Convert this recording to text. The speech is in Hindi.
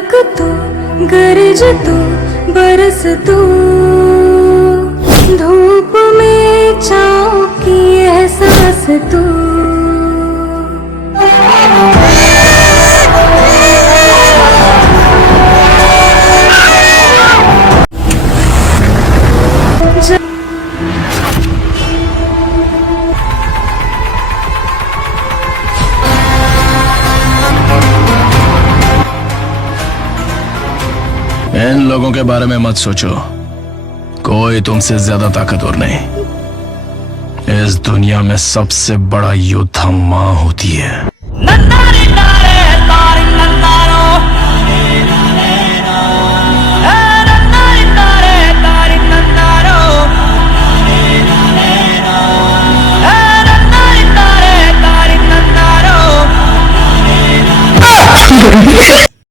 धड़क तू, गरज तू, बरस तू, धूप में छाँव की एहसास तू। इन लोगों के बारे में मत सोचो, कोई तुमसे ज्यादा ताकतवर नहीं। इस दुनिया में सबसे बड़ा योद्धा माँ होती है।